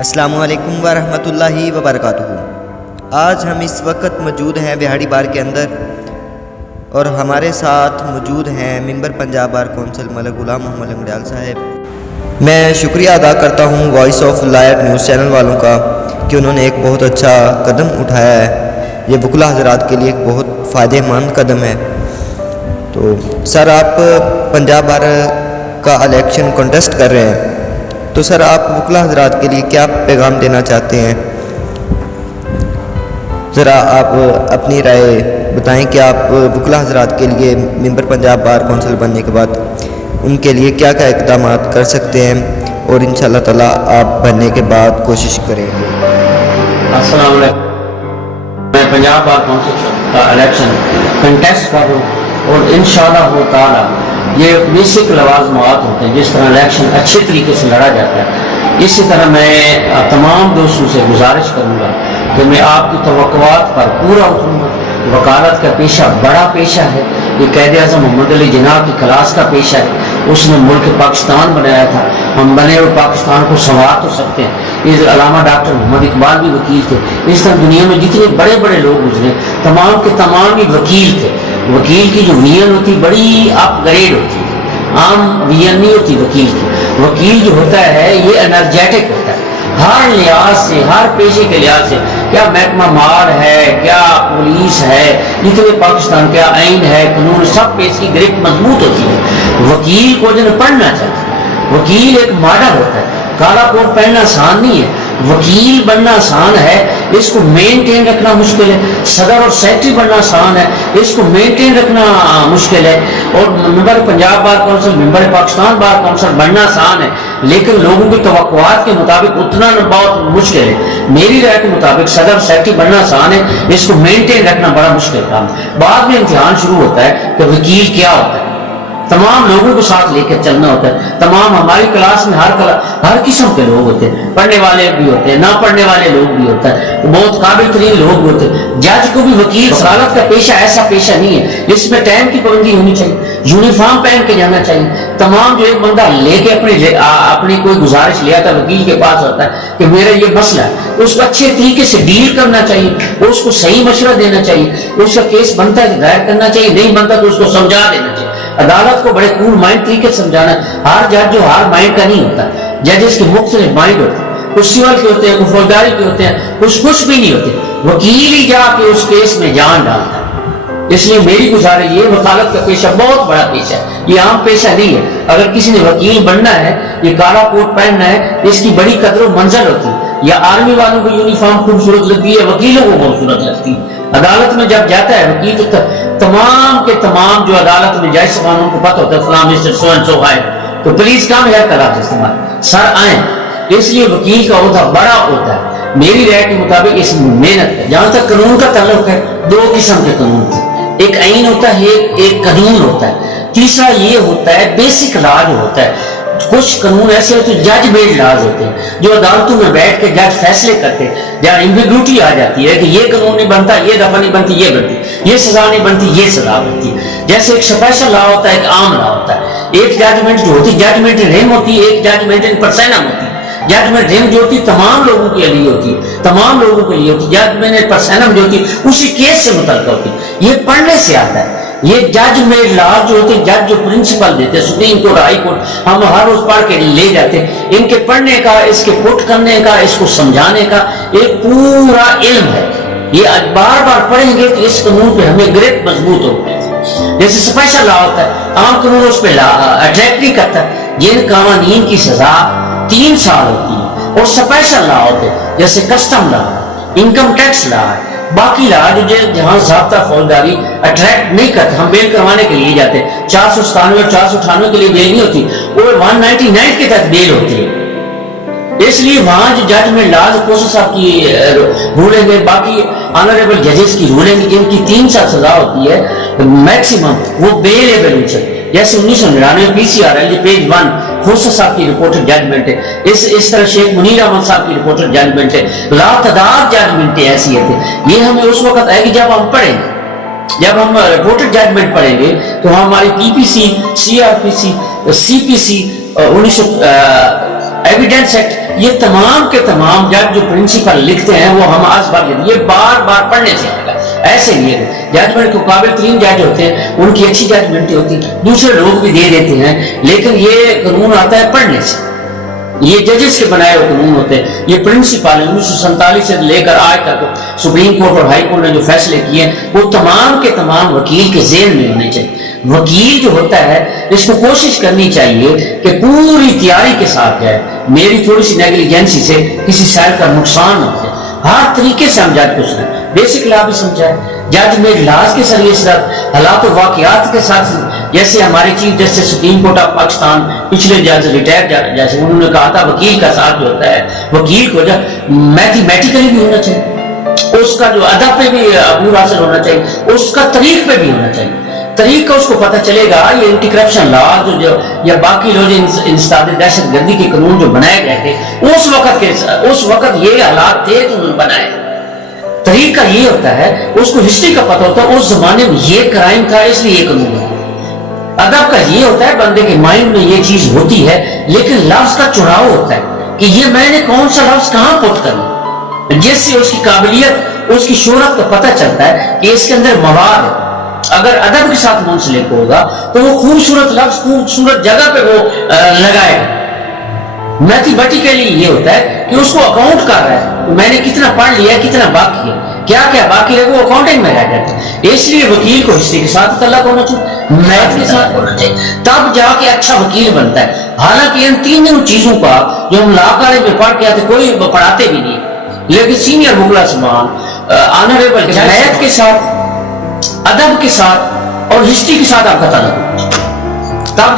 السلام علیکم ورحمۃ اللہ وبرکاتہ۔ آج ہم اس وقت موجود ہیں بہاڑی بار کے اندر اور ہمارے ساتھ موجود ہیں ممبر پنجاب بار کونسل ملک غلام محمد لنگڑیال صاحب۔ میں شکریہ ادا کرتا ہوں Voice of Light News channel والوں کا کہ انہوں نے ایک بہت اچھا قدم اٹھایا ہے۔ یہ وکلا حضرات کے لیے ایک بہت فائدہ مند قدم ہے۔ تو سر، آپ پنجاب بار کا الیکشن کنٹیسٹ کر رہے ہیں، تو سر آپ وکلا حضرات کے لیے کیا پیغام دینا چاہتے ہیں؟ ذرا آپ اپنی رائے بتائیں کہ آپ وکلا حضرات کے لیے ممبر پنجاب بار کونسل بننے کے بعد ان کے لیے کیا کیا اقدامات کر سکتے ہیں، اور انشاءاللہ تعالیٰ آپ بننے کے بعد کوشش کریں گے۔ السلام علیکم۔ میں پنجاب بار کونسل کا الیکشن کنٹیسٹ کر رہا ہوں اور انشاءاللہ تعالیٰ یہ بیسک لوازمات ہوتے ہیں، جس طرح الیکشن اچھے طریقے سے لڑا جاتا ہے، اسی طرح میں تمام دوستوں سے گزارش کروں گا کہ میں آپ کی توقعات پر پورا اتروں گا۔ وکالت کا پیشہ بڑا پیشہ ہے، یہ قائد اعظم محمد علی جناح کی کلاس کا پیشہ ہے۔ اس نے ملک پاکستان بنایا تھا، ہم بنے ہوئے پاکستان کو سنوار تو سکتے ہیں۔ اس علامہ ڈاکٹر محمد اقبال بھی وکیل تھے۔ اس طرح دنیا میں جتنے بڑے بڑے لوگ گزرے تمام کے تمام ہی وکیل تھے۔ وکیل کی جو وین ہوتی بڑی اپ گریڈ ہوتی ہے، عام وین نہیں ہوتی وکیل کی۔ وکیل جو ہوتا ہے یہ انرجیٹک ہوتا ہے، ہر لحاظ سے، ہر پیشے کے لحاظ سے، کیا محکمہ مار ہے، کیا پولیس ہے، جتنے پاکستان کیا آئین ہے، قانون، سب پہ اس کی گرفت مضبوط ہوتی ہے۔ وکیل کو جو پڑھنا چاہیے، وکیل ایک ماڈل ہوتا ہے۔ کالا کوٹ پہننا آسان نہیں ہے، وکیل بننا آسان ہے، اس کو مینٹین رکھنا مشکل ہے۔ صدر اور سیکرٹری بننا آسان ہے، اس کو مینٹین رکھنا مشکل ہے۔ اور ممبر پنجاب بار کونسل، ممبر پاکستان بار کونسل بننا آسان ہے، لیکن لوگوں کی توقعات کے مطابق اتنا بہت مشکل ہے۔ میری رائے کے مطابق صدر اور سیکرٹری بننا آسان ہے، اس کو مینٹین رکھنا بڑا مشکل کام ہے۔ بعد میں امتحان شروع ہوتا ہے کہ وکیل کیا ہوتا ہے، تمام لوگوں کو ساتھ لے کے چلنا ہوتا ہے۔ تمام ہماری کلاس میں ہر قسم کے لوگ ہوتے ہیں، پڑھنے والے بھی ہوتے ہیں، نہ پڑھنے والے لوگ بھی ہوتے ہیں، بہت قابل ترین لوگ بھی ہوتے ہیں۔ جج کو بھی وکیل عدالت کا پیشہ ایسا پیشہ نہیں ہے، اس میں ٹائم کی پابندی ہونی چاہیے، یونیفارم پہن کے جانا چاہیے۔ تمام جو ایک بندہ لے کے اپنی کوئی گزارش لے آتا ہے وکیل کے پاس ہوتا ہے کہ میرا یہ مسئلہ ہے، اس کو اچھے طریقے سے ڈیل کرنا چاہیے، اس کو صحیح مشورہ دینا چاہیے، اس کا کیس بنتا ہے دائر کرنا چاہیے، نہیں بنتا تو اس کو سمجھا دینا چاہیے۔ عدالت کو بڑے کول مائنڈ طریقے سے سمجھانا ہے۔ ہر جج جو ہر مائنڈ کا نہیں ہوتا، ججز کے مختلف مائنڈ ہوتے ہیں، کچھ سول کے ہوتے ہیں، کچھ فوجداری کے ہوتے ہیں، کچھ بھی نہیں ہوتے۔ وکیل ہی جا کے اس کیس میں جان ڈالتا ہے۔ اس لیے میری گزارش یہ، وکالت کا پیشہ بہت بڑا پیشہ ہے، یہ عام پیشہ نہیں ہے۔ اگر کسی نے وکیل بننا ہے، یہ کالا کوٹ پہننا ہے، اس کی بڑی قدر و منزل ہوتی ہے۔ یا آرمی والوں کو یونیفارم خوبصورت لگتی ہے، وکیلوں کو خوبصورت لگتی ہے۔ عدالت میں جب جاتا ہے وکیل تو تمام کے تمام جو عدالت میں جائز قانون کو پتہ ہوتا ہے، فلاں مسٹر سو اینڈ سو آئے تو پولیس کام ہے کا لفظ استعمال سر آئیں۔ اس لیے وکیل کا عہدہ بڑا ہوتا ہے۔ میری رائے کے مطابق اس میں محنت ہے۔ جہاں تک قانون کا تعلق ہے، دو قسم کے قانون تھے، ایک آئین ہوتا ہے، ایک قانون ہوتا ہے۔ تیسرا یہ ہوتا ہے بیسک لا جو ہوتا ہے۔ کچھ قانون ایسے ہوتے ہیں جج میڈ لاز ہوتے ہیں، جو عدالتوں میں بیٹھ کے جج فیصلے کرتے ہیں، جہاں ایمبیگوٹی آ جاتی ہے کہ یہ قانون نہیں بنتا، یہ دفعہ نہیں بنتی، یہ بنتی، یہ سزا نہیں بنتی، یہ سزا بنتی ہے۔ جیسے ایک اسپیشل لا ہوتا ہے، ایک عام لا ہوتا ہے۔ ایک ججمنٹ جو ہوتی ہے ججمنٹ ریم ہوتی ہے، ایک ججمنٹ ان پرسینم ہوتی ہے۔ ججمنٹ ریم جو ہوتی ہے تمام لوگوں کے لیے ہوتی ہے، تمام لوگوں کے لیے ہوتی ہے۔ ججمنٹ پرسینم جو ہوتی ہے اسی کیس سے متعلق ہوتی ہے۔ یہ پڑھنے سے آتا ہے۔ یہ جج میڈ لا جو ہوتے ہیں، جج جو پرنسپل دیتے ہیں، سپریم کورٹ، ہائی کورٹ، ہم ہر روز پڑھ کے لے جاتے ہیں۔ ان کے پڑھنے کا، اس کے پٹ کرنے کا، اس کو سمجھانے کا ایک پورا علم ہے۔ یہ بار بار پڑھیں گے تو اس قانون پہ ہمیں گرفت مضبوط ہوگی۔ جیسے اسپیشل لا ہوتا ہے، عام قانون اس پہ اٹریکٹ نہیں کرتا۔ جن قوانین کی سزا 3 سال ہوتی ہے اور اسپیشل لا ہوتے ہیں، جیسے کسٹم لا، انکم ٹیکس لا ہے، باقی لا جو جہاں ضابطہ فوجداری اٹریکٹ نہیں کرتے، ہم بیل کروانے کے لیے جاتے ہیں۔ 497 اور 498 کے لیے بیل نہیں ہوتی، وہ 199 کے تحت بیل ہوتی ہے۔ اس لیے وہاں جو ججمنٹ لاز کوسا صاحب کی رولنگ ہے، باقی آنریبل ججز کی رولنگ جن کی 3 سال سزا ہوتی ہے میکسیمم، وہ بیلیبل ہو چاہیے۔ جیسے 1999 PCRL پیج 1 خوصا صاحب کی رپورٹڈ ججمنٹ ہے، اس طرح شیخ منیر احمد صاحب کی رپورٹڈ ججمنٹ ہے، لاتعداد ججمنٹیں ایسی ہیں۔ یہ ہمیں اس وقت آئے گی جب ہم پڑھیں گے، جب ہم رپورٹڈ ججمنٹ پڑھیں گے تو ہماری PPC، CRPC، CPC evidence act, یہ تمام کے تمام جج جو پرنسپل لکھتے ہیں وہ ہم آج بار یہ بار بار پڑھنے سے آئے گا. ایسے نہیں ہے، ججمنٹ کو قابل ترین جج ہوتے ہیں، ان کی اچھی ججمنٹ ہوتی ہے، دوسرے لوگ بھی دے دیتے ہیں، لیکن یہ قانون آتا ہے پڑھنے سے. یہ ججز کے بنائے ہوئے قانون ہوتے ہیں. یہ پرنسپل 1947 سے لے کر آج تک سپریم کورٹ اور ہائی کورٹ نے جو فیصلے کیے ہیں وہ تمام کے تمام وکیل کے ذہن میں ہونے چاہیے. وکیل جو ہوتا ہے اس کو کوشش کرنی چاہیے کہ پوری تیاری کے ساتھ جائے. میری تھوڑی سی نیگلیجنسی سے کسی سائڈ کا نقصان نہ ہو، ہر طریقے سے ہم جج کو سنیں، بیسک لا بھی سمجھائے، جج میں لاز کے سریے حالات و واقعات کے ساتھ. جیسے ہمارے chief justice supreme court of Pakistan پچھلے جج ریٹائر جیسے انہوں نے کہا تھا وکیل کا ساتھ جو ہوتا ہے، وکیل کو میتھمیٹیکلی بھی ہونا چاہیے، اس کا جو ادب پہ بھی عبور حاصل ہونا چاہیے، اس کا طریق پہ بھی ہونا چاہیے. طریق کا اس کو پتہ چلے گا. یہ اینٹی کرپشن لا جو یا باقی لوگ انسداد دہشت گردی کے قانون جو بنائے گئے تھے اس وقت یہ حالات تھے تو انہوں نے بنائے. طریقہ یہ ہوتا ہے، اس کو ہسٹری کا پتہ ہوتا ہے، اس زمانے میں یہ کرائم تھا اس لیے یہ قانون ہے. ادب کا یہ ہوتا ہے بندے کے مائنڈ میں یہ چیز ہوتی ہے، لیکن لفظ کا چناؤ ہوتا ہے کہ یہ میں نے کون سا لفظ کہاں پٹ کرنا، جس سے اس کی قابلیت اس کی شہرت کا پتہ چلتا ہے کہ اس کے اندر مواد ہے. اگر ادب کے ساتھ منسلک ہوگا تو وہ خوبصورت لفظ خوبصورت جگہ پہ وہ لگائے گا. میتھمیٹیکلی یہ ہوتا ہے کہ اس کو اکاؤنٹ کر رہا ہے، میں نے کتنا پڑھ لیا کتنا باقی ہے، کیا کیا باقی ہے، وہ اکاؤنٹنگ میں رہ جاتا ہے. اس لیے وکیل کو ہسٹری کے ساتھ تعلق ہونا چاہیے، میتھ کے ساتھ ہونا چاہیے، تب جا کے اچھا وکیل بنتا ہے. حالانکہ ان تینوں چیزوں کا جو ہم لا کالج میں پڑھ کے آتے کوئی پڑھاتے بھی نہیں، لیکن سینئر مغلا سمان آنریبل میتھ کے ساتھ ادب کے ساتھ اور ہسٹری کے ساتھ آپ کا تعلق تب